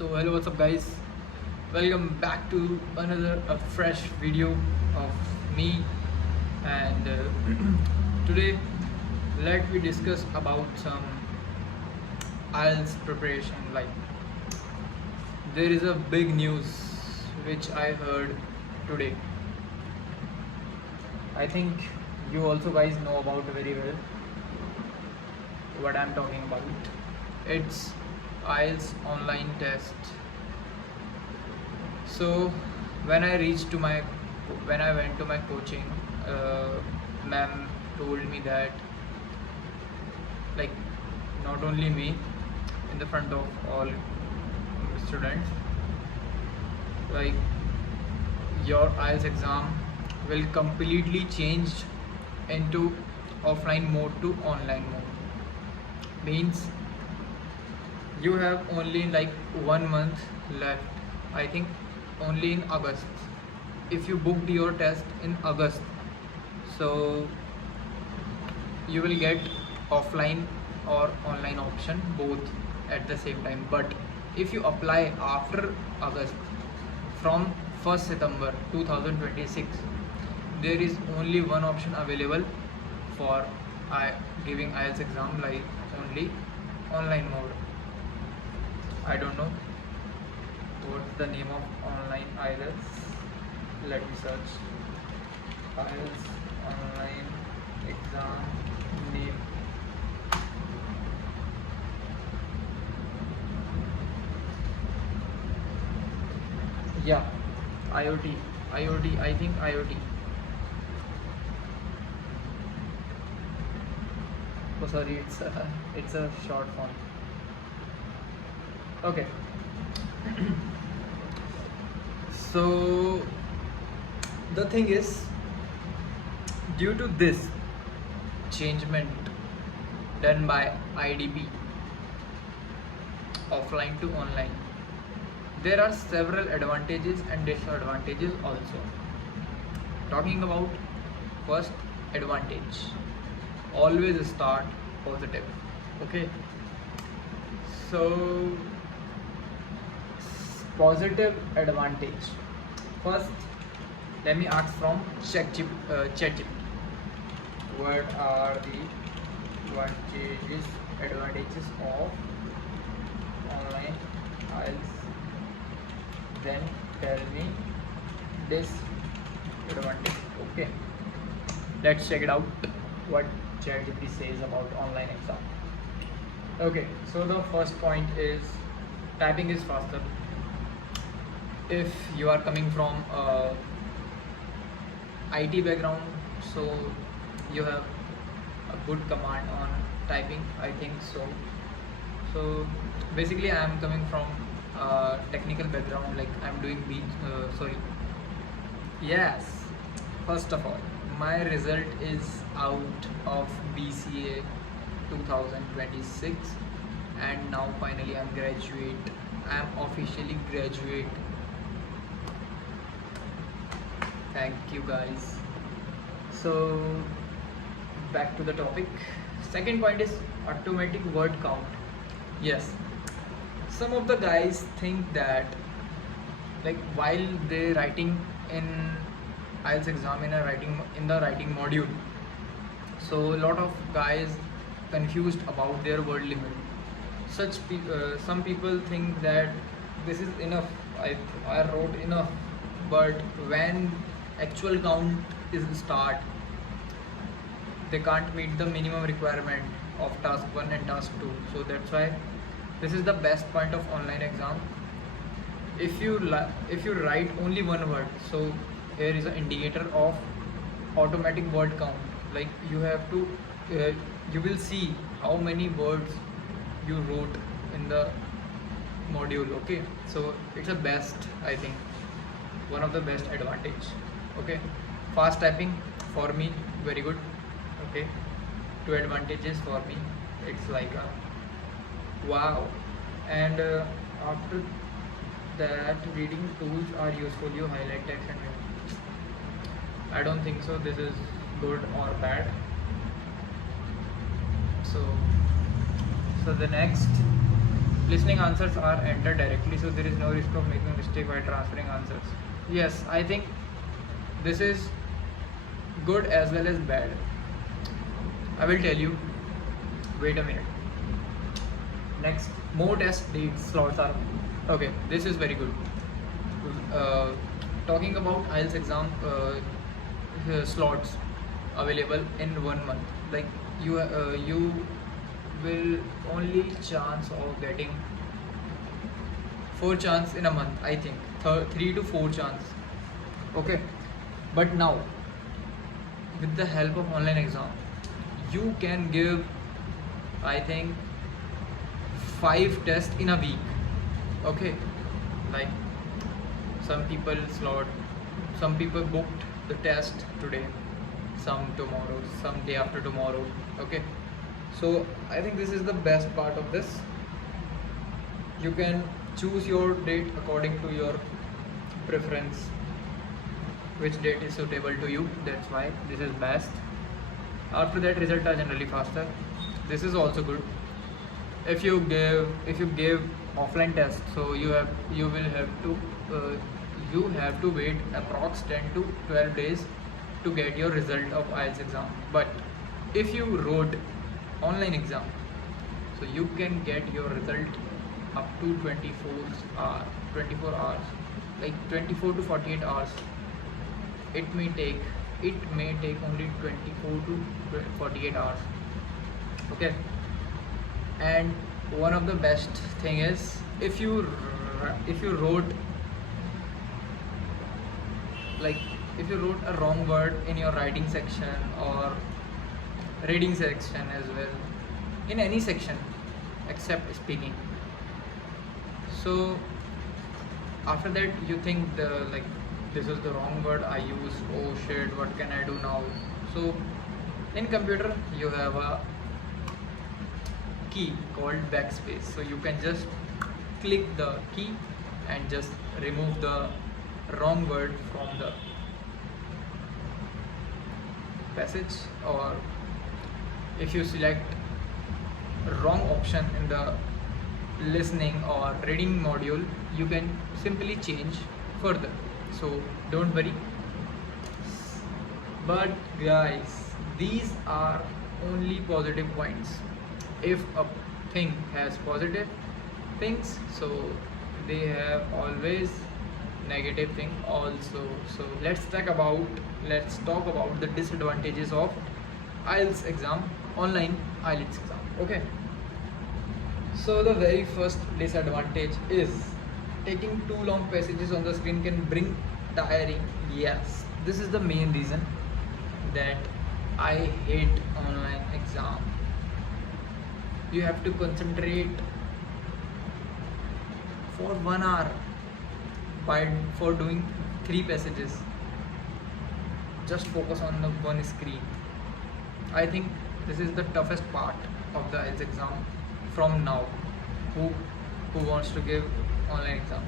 So hello, what's up guys, welcome back to another fresh video of me. And today let we discuss about some IELTS preparation. Like, there is a big news which I heard today. I think you also guys know about very well what I'm talking about. It's IELTS online test. So when I reached to my when I went to my coaching, ma'am told me that, like, not only me, in the front of all students, like, your IELTS exam will completely change into offline mode to online mode. Means you have only like 1 month left. I think only in August. If you booked your test in August, so you will get offline or online option both at the same time. But if you apply after August, from 1st September 2026, there is only one option available for giving IELTS exam, like only online mode. I don't know what's the name of online IELTS. Let me search IELTS online exam name. Yeah, IOT. IOT, I think IOT. Oh, sorry, it's a short form. Okay. So the thing is, due to this changement done by IDP, offline to online, there are several advantages and disadvantages also. Talking about first advantage, always start positive. Okay, so positive advantage. First, let me ask from ChatGPT. What are the advantages of online IELTS? Then tell me disadvantage. Okay, let's check it out. What ChatGPT says about online exam. Okay, so the first point is typing is faster. If you are coming from IT background, so you have a good command on typing, I think so. So basically I am coming from technical background, like I'm doing yes, first of all, my result is out of BCA 2026, and now finally I'm graduate. I'm officially graduate. Thank you guys. So back to the topic. Second point is automatic word count. Yes, some of the guys think that, like, while they writing in IELTS exam in the writing module, so a lot of guys confused about their word limit. Some people think that this is enough. I wrote enough, but when actual count is start, they can't meet the minimum requirement of task 1 and task 2. So that's why this is the best point of online exam. If you write only one word, so here is an indicator of automatic word count. Like, you have to you will see how many words you wrote in the module. Okay, so it's a best, I think, one of the best advantage. Okay, fast typing for me, very good. Okay, two advantages for me, it's like a wow. And after that, reading tools are useful. You highlight text and I don't think so this is good or bad. So the next listening answers are entered directly, so there is no risk of making mistake while transferring answers. Yes, I think this is good as well as bad. I will tell you. Wait a minute. Next, more test date slots are okay. This is very good. Uh, Talking about IELTS exam slots available in 1 month. Like you will only chance of getting 4 chance in a month. I think 3 to 4 chance. Okay, but now with the help of online exam, you can give, I think, 5 tests in a week. Okay, like some people slot, some people booked the test today, some tomorrow, some day after tomorrow. Okay, so I think this is the best part of this. You can choose your date according to your preference, which date is suitable to you. That's why this is best. After that, results are generally faster. This is also good. If you give offline test, so you will have to wait approx 10 to 12 days to get your result of IELTS exam. But if you wrote online exam, so you can get your result up to 24 hours, like 24 to 48 hours. It may take only 24 to 48 hours. Okay, and one of the best thing is if you wrote, like if you wrote a wrong word in your writing section or reading section as well, in any section except speaking, so after that you think this is the wrong word I use, oh shit, what can I do now? So in computer you have a key called backspace, so you can just click the key and just remove the wrong word from the passage. Or if you select wrong option in the listening or reading module, you can simply change further, so don't worry. But guys, these are only positive points. If a thing has positive things, so they have always negative thing also. So let's talk about the disadvantages of IELTS exam, online IELTS exam. Okay, so the very first disadvantage is taking too long passages on the screen can bring tiring. Yes, this is the main reason that I hate online exam. You have to concentrate for 1 hour for doing 3 passages. Just focus on the one screen. I think this is the toughest part of the IELTS exam from now. Who wants to give online exam?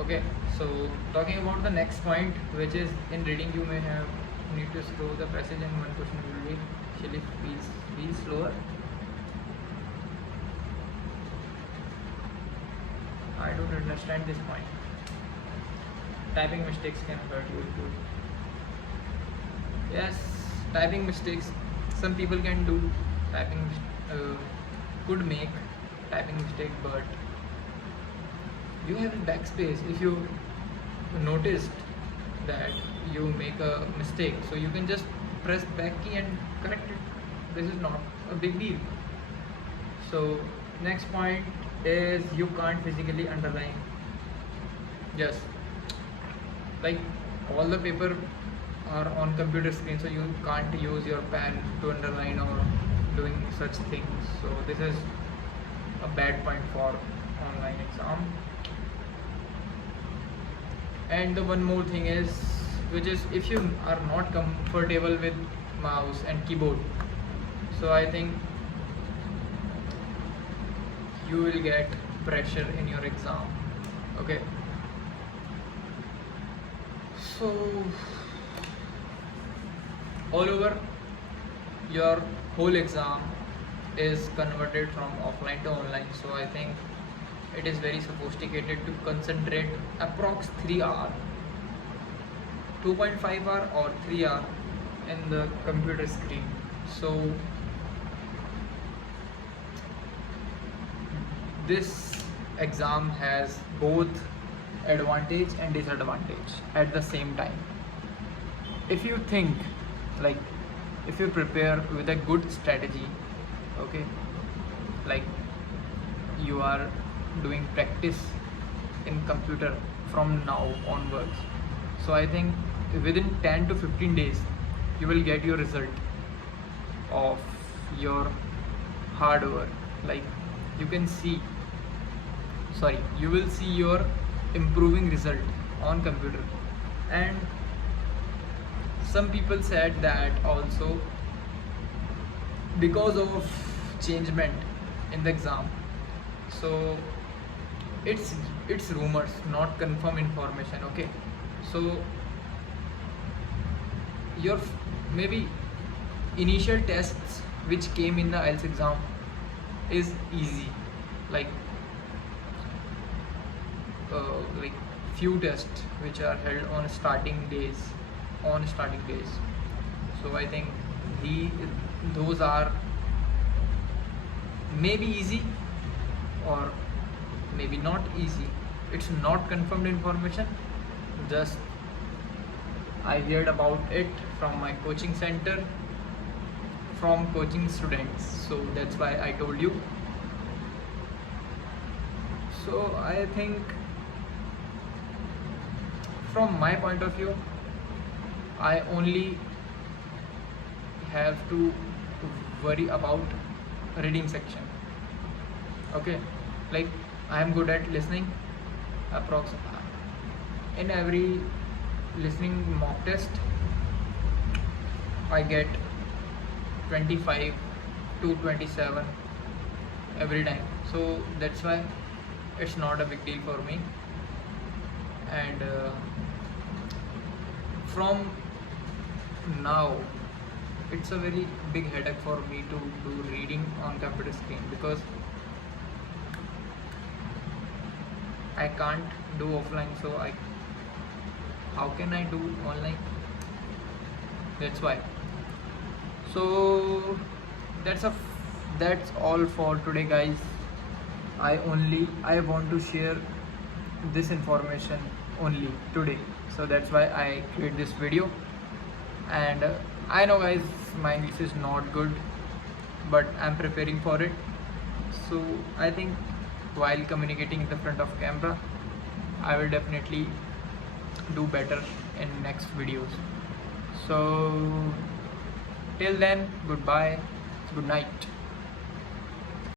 Okay, so talking about the next point, which is in reading you need to scroll the passage and one question will be, Shilif, please be slower. I don't understand this point. Typing mistakes can hurt you too. Yes, typing mistakes. Some people can do typing, could make typing mistake, but you have a backspace. If you noticed that you make a mistake, so you can just press back key and correct it. This is not a big deal. So next point is you can't physically underline. Yes, like all the paper are on computer screen, so you can't use your pen to underline or doing such things. So this is a bad point for online exam. And the one more thing is, which is if you are not comfortable with mouse and keyboard, so I think you will get pressure in your exam. Okay, so all over your whole exam is converted from offline to online, so I think it is very sophisticated to concentrate approx 3 hour, 2.5 hour or 3 hour in the computer screen. So this exam has both advantage and disadvantage at the same time. If you think, like, if you prepare with a good strategy, okay, like you are doing practice in computer from now onwards, so I think within 10 to 15 days you will get your result of your hard work. Like you can see, sorry, you will see your improving result on computer. And some people said that also because of changement in the exam, so it's rumors, not confirmed information, okay. So your maybe initial tests which came in the IELTS exam is easy, like few tests which are held on starting days, so I think those are maybe easy or maybe not easy. It's not confirmed information, just I heard about it from my coaching center, from coaching students, so that's why I told you. So I think from my point of view, I only have to worry about reading section, okay. Like I am good at listening, in every listening mock test I get 25 to 27 every time, so that's why it's not a big deal for me. And from now it's a very big headache for me to do reading on computer screen, because I can't do offline, so how can I do online? That's why. So that's all for today, guys. I want to share this information only today, so that's why I create this video. And I know, guys, my English is not good, but I'm preparing for it. So I think while communicating in the front of camera, I will definitely do better in next videos. So till then, goodbye, good night.